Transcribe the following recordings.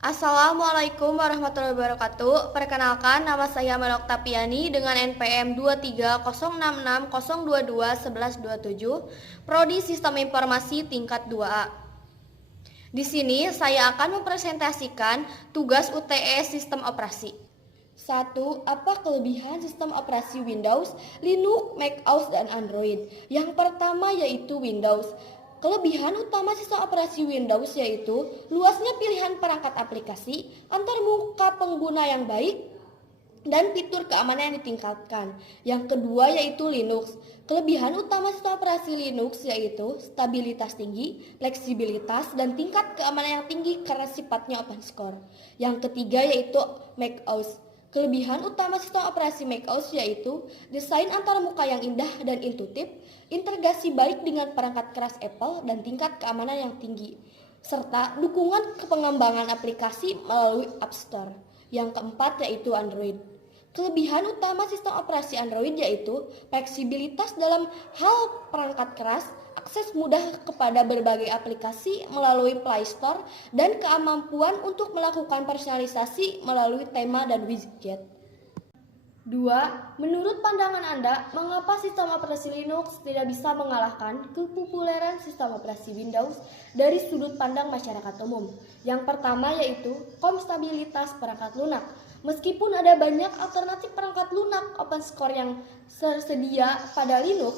Assalamualaikum warahmatullahi wabarakatuh. Perkenalkan, nama saya Mel Oktaviani dengan NPM 23066221127, Prodi Sistem Informasi tingkat 2A. Di sini saya akan mempresentasikan tugas UTS Sistem Operasi. 1. Apa kelebihan sistem operasi Windows, Linux, macOS, dan Android? Yang pertama yaitu Windows. Kelebihan utama sistem operasi Windows yaitu luasnya pilihan perangkat aplikasi, antarmuka pengguna yang baik, dan fitur keamanan yang ditingkatkan. Yang kedua yaitu Linux. Kelebihan utama sistem operasi Linux yaitu stabilitas tinggi, fleksibilitas, dan tingkat keamanan yang tinggi karena sifatnya open source. Yang ketiga yaitu macOS. Kelebihan utama sistem operasi macOS yaitu desain antarmuka yang indah dan intuitif, integrasi baik dengan perangkat keras Apple, dan tingkat keamanan yang tinggi, serta dukungan pengembangan aplikasi melalui App Store. Yang keempat yaitu Android. Kelebihan utama sistem operasi Android yaitu fleksibilitas dalam hal perangkat keras, akses mudah kepada berbagai aplikasi melalui Play Store, dan kemampuan untuk melakukan personalisasi melalui tema dan widget. 2. Menurut pandangan Anda, mengapa sistem operasi Linux tidak bisa mengalahkan kepopuleran sistem operasi Windows dari sudut pandang masyarakat umum? Yang pertama yaitu kompatibilitas perangkat lunak. Meskipun ada banyak alternatif perangkat lunak open source yang tersedia pada Linux,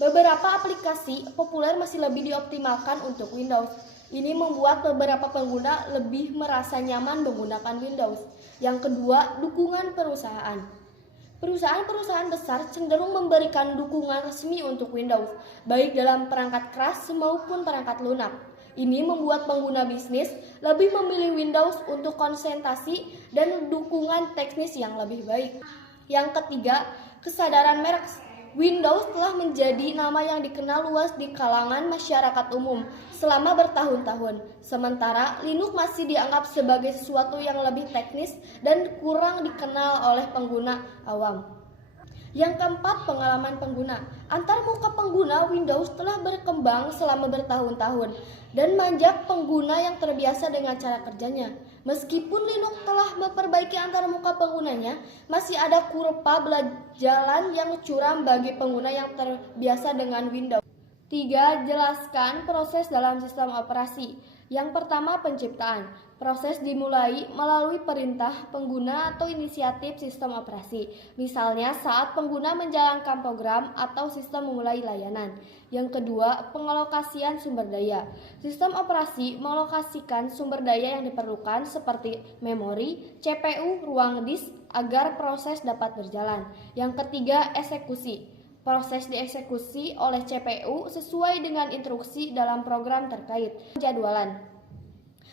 beberapa aplikasi populer masih lebih dioptimalkan untuk Windows. Ini membuat beberapa pengguna lebih merasa nyaman menggunakan Windows. Yang kedua, dukungan perusahaan. Perusahaan-perusahaan besar cenderung memberikan dukungan resmi untuk Windows, baik dalam perangkat keras maupun perangkat lunak. Ini membuat pengguna bisnis lebih memilih Windows untuk konsentrasi dan dukungan teknis yang lebih baik. Yang ketiga, kesadaran merek. Windows telah menjadi nama yang dikenal luas di kalangan masyarakat umum selama bertahun-tahun. Sementara Linux masih dianggap sebagai sesuatu yang lebih teknis dan kurang dikenal oleh pengguna awam. Yang keempat, pengalaman pengguna. Antarmuka pengguna Windows telah berkembang selama bertahun-tahun dan manjak pengguna yang terbiasa dengan cara kerjanya. Meskipun Linux telah memperbaiki antarmuka penggunanya, masih ada kurva jalan yang curam bagi pengguna yang terbiasa dengan Windows. 3. Jelaskan proses dalam sistem operasi. Yang pertama, penciptaan. Proses dimulai melalui perintah pengguna atau inisiatif sistem operasi. Misalnya saat pengguna menjalankan program atau sistem memulai layanan. Yang kedua, pengalokasian sumber daya. Sistem operasi mengalokasikan sumber daya yang diperlukan seperti memori, CPU, ruang disk agar proses dapat berjalan. Yang ketiga, eksekusi. Proses dieksekusi oleh CPU sesuai dengan instruksi dalam program terkait. Jadwalan.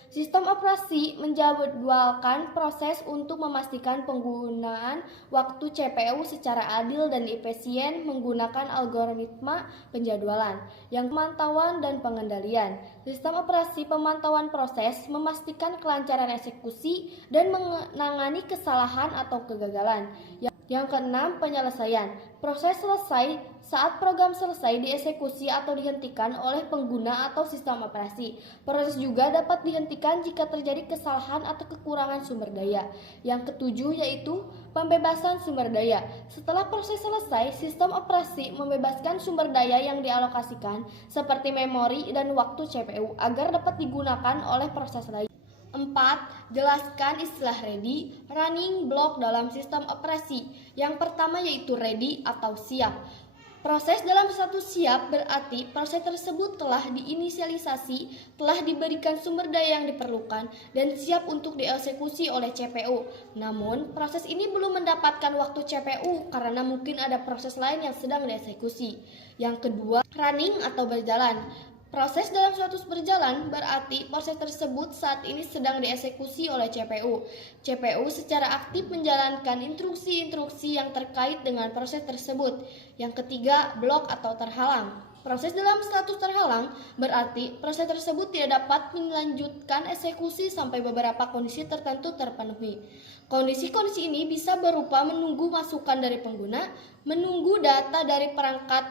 Sistem operasi menjadwalkan proses untuk memastikan penggunaan waktu CPU secara adil dan efisien menggunakan algoritma penjadwalan. Yang pemantauan dan pengendalian. Sistem operasi pemantauan proses memastikan kelancaran eksekusi dan menangani kesalahan atau kegagalan. Yang keenam, penyelesaian. Proses selesai saat program selesai dieksekusi atau dihentikan oleh pengguna atau sistem operasi. Proses juga dapat dihentikan jika terjadi kesalahan atau kekurangan sumber daya. Yang ketujuh yaitu pembebasan sumber daya. Setelah proses selesai, sistem operasi membebaskan sumber daya yang dialokasikan seperti memori dan waktu CPU agar dapat digunakan oleh proses lain. 4. Jelaskan istilah ready, running, block dalam sistem operasi. Yang pertama yaitu ready atau siap. Proses dalam status siap berarti proses tersebut telah diinisialisasi, telah diberikan sumber daya yang diperlukan, dan siap untuk dieksekusi oleh CPU. Namun, proses ini belum mendapatkan waktu CPU karena mungkin ada proses lain yang sedang dieksekusi. Yang kedua, running atau berjalan. Proses dalam status berjalan berarti proses tersebut saat ini sedang dieksekusi oleh CPU. CPU secara aktif menjalankan instruksi-instruksi yang terkait dengan proses tersebut. Yang ketiga, blok atau terhalang. Proses dalam status terhalang berarti proses tersebut tidak dapat melanjutkan eksekusi sampai beberapa kondisi tertentu terpenuhi. Kondisi-kondisi ini bisa berupa menunggu masukan dari pengguna, menunggu data dari perangkat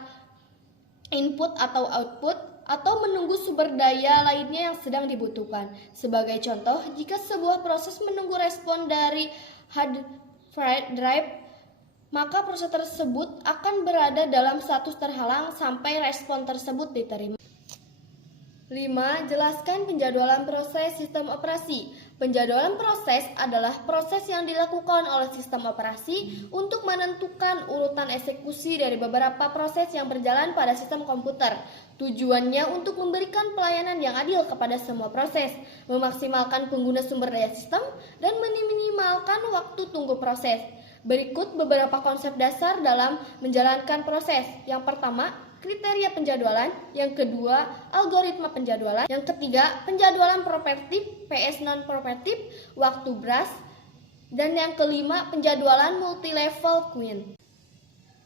input atau output, atau menunggu sumber daya lainnya yang sedang dibutuhkan. Sebagai contoh, jika sebuah proses menunggu respon dari hard drive, maka proses tersebut akan berada dalam status terhalang sampai respon tersebut diterima. 5. Jelaskan penjadwalan proses sistem operasi. Penjadwalan proses adalah proses yang dilakukan oleh sistem operasi untuk menentukan urutan eksekusi dari beberapa proses yang berjalan pada sistem komputer. Tujuannya untuk memberikan pelayanan yang adil kepada semua proses, memaksimalkan pengguna sumber daya sistem, dan meminimalkan waktu tunggu proses. Berikut beberapa konsep dasar dalam menjalankan proses. Yang pertama, kriteria penjadwalan. Yang kedua, algoritma penjadwalan. Yang ketiga, penjadwalan propertif, PS non-propertif, waktu brush. Dan yang kelima, penjadwalan multi-level queue.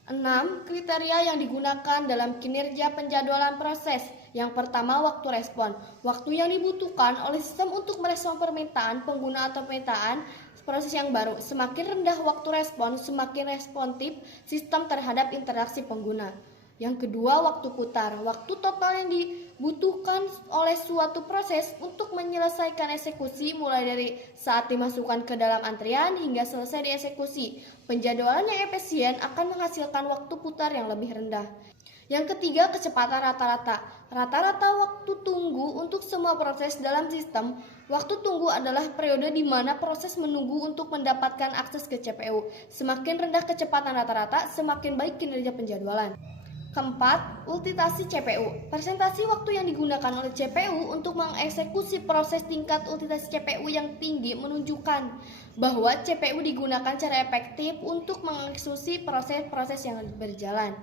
6. Kriteria yang digunakan dalam kinerja penjadwalan proses. Yang pertama, waktu respon. Waktu yang dibutuhkan oleh sistem untuk merespon permintaan pengguna atau permintaan proses yang baru. Semakin rendah waktu respon, semakin responsif sistem terhadap interaksi pengguna. Yang kedua, waktu putar. Waktu total yang dibutuhkan oleh suatu proses untuk menyelesaikan eksekusi mulai dari saat dimasukkan ke dalam antrian hingga selesai dieksekusi. Penjadwalan yang efisien akan menghasilkan waktu putar yang lebih rendah. Yang ketiga, kecepatan rata-rata. Rata-rata waktu tunggu untuk semua proses dalam sistem. Waktu tunggu adalah periode di mana proses menunggu untuk mendapatkan akses ke CPU. Semakin rendah kecepatan rata-rata, semakin baik kinerja penjadwalan. Keempat, ultitasi CPU. Persentase waktu yang digunakan oleh CPU untuk mengeksekusi proses tingkat ultitasi CPU yang tinggi menunjukkan bahwa CPU digunakan secara efektif untuk mengeksekusi proses-proses yang berjalan.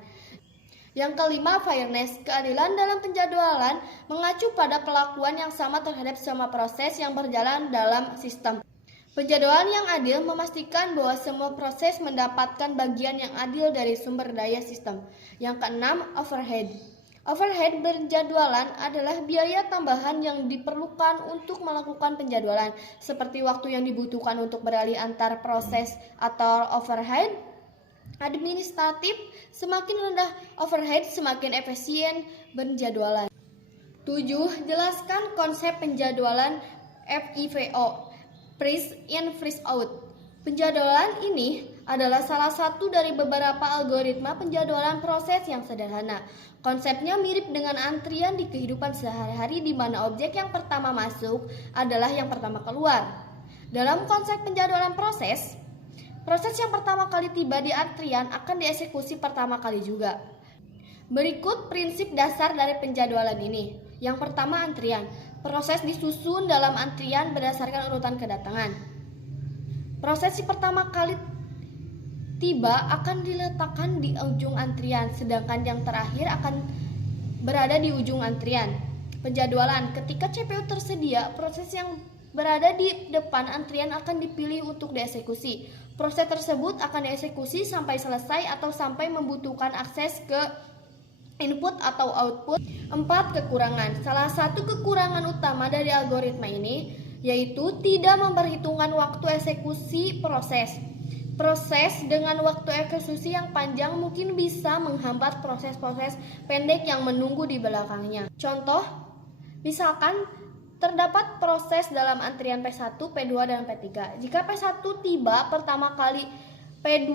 Yang kelima, fairness. Keadilan dalam penjadwalan mengacu pada perlakuan yang sama terhadap semua proses yang berjalan dalam sistem. Penjadwalan yang adil memastikan bahwa semua proses mendapatkan bagian yang adil dari sumber daya sistem. Yang keenam, overhead. Overhead penjadwalan adalah biaya tambahan yang diperlukan untuk melakukan penjadwalan, seperti waktu yang dibutuhkan untuk beralih antar proses atau overhead administratif. Semakin rendah overhead, semakin efisien penjadwalan. 7. Jelaskan konsep penjadwalan FIFO. Freeze in, freeze out. Penjadwalan ini adalah salah satu dari beberapa algoritma penjadwalan proses yang sederhana. Konsepnya mirip dengan antrian di kehidupan sehari-hari di mana objek yang pertama masuk adalah yang pertama keluar. Dalam konsep penjadwalan proses yang pertama kali tiba di antrian akan dieksekusi pertama kali juga. Berikut prinsip dasar dari penjadwalan ini. Yang pertama, antrian. Proses disusun dalam antrian berdasarkan urutan kedatangan. Proses yang pertama kali tiba akan diletakkan di ujung antrian, sedangkan yang terakhir akan berada di ujung antrian. Penjadwalan. Ketika CPU tersedia, proses yang berada di depan antrian akan dipilih untuk dieksekusi. Proses tersebut akan dieksekusi sampai selesai atau sampai membutuhkan akses ke input atau output. 4. Kekurangan. Salah satu kekurangan utama dari algoritma ini yaitu tidak memperhitungkan waktu eksekusi proses. Proses dengan waktu eksekusi yang panjang mungkin bisa menghambat proses-proses pendek yang menunggu di belakangnya. Contoh, misalkan terdapat proses dalam antrian P1, P2, dan P3. Jika P1 tiba pertama kali P2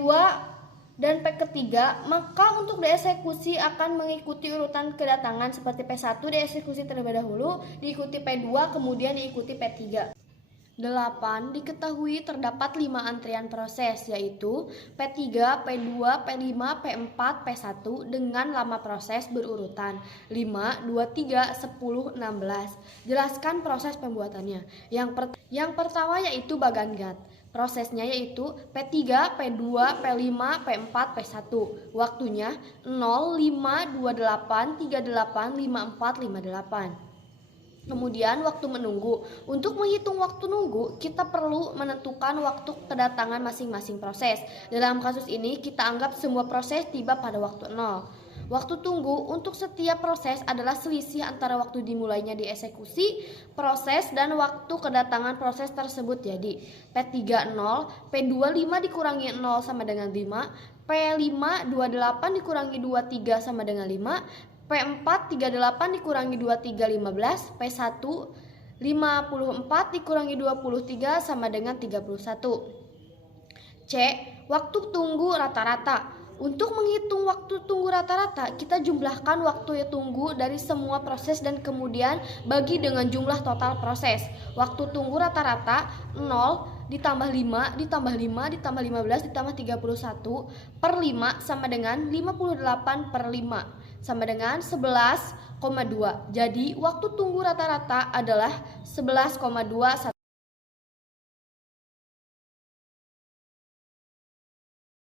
dan P ketiga, maka untuk dieksekusi akan mengikuti urutan kedatangan seperti P1 dieksekusi terlebih dahulu, diikuti P2, kemudian diikuti P3. 8. Diketahui terdapat 5 antrian proses, yaitu P3, P2, P5, P4, P1 dengan lama proses berurutan 5, 2, 3, 10, 16. Jelaskan proses pembuatannya. Yang pertama yaitu Bagan-Gat. Prosesnya yaitu P3, P2, P5, P4, P1. Waktunya 0, 5, 28, 38, 54, 58. Kemudian waktu menunggu. Untuk menghitung waktu nunggu, kita perlu menentukan waktu kedatangan masing-masing proses. Dalam kasus ini, kita anggap semua proses tiba pada waktu 0. Waktu tunggu untuk setiap proses adalah selisih antara waktu dimulainya dieksekusi proses dan waktu kedatangan proses tersebut. Jadi P3 0, P2 5 dikurangi 0 sama dengan 5, P5 28 dikurangi 23 sama dengan 5, P4 38 dikurangi 23 15, P1 54 dikurangi 23 sama dengan 31. C. Waktu tunggu rata-rata. Untuk menghitung waktu tunggu rata-rata, kita jumlahkan waktu tunggu dari semua proses dan kemudian bagi dengan jumlah total proses. Waktu tunggu rata-rata 0 ditambah 5 ditambah 5 ditambah 15 ditambah 31 per 5 sama dengan 58 per 5 sama dengan 11,2. Jadi waktu tunggu rata-rata adalah 11,21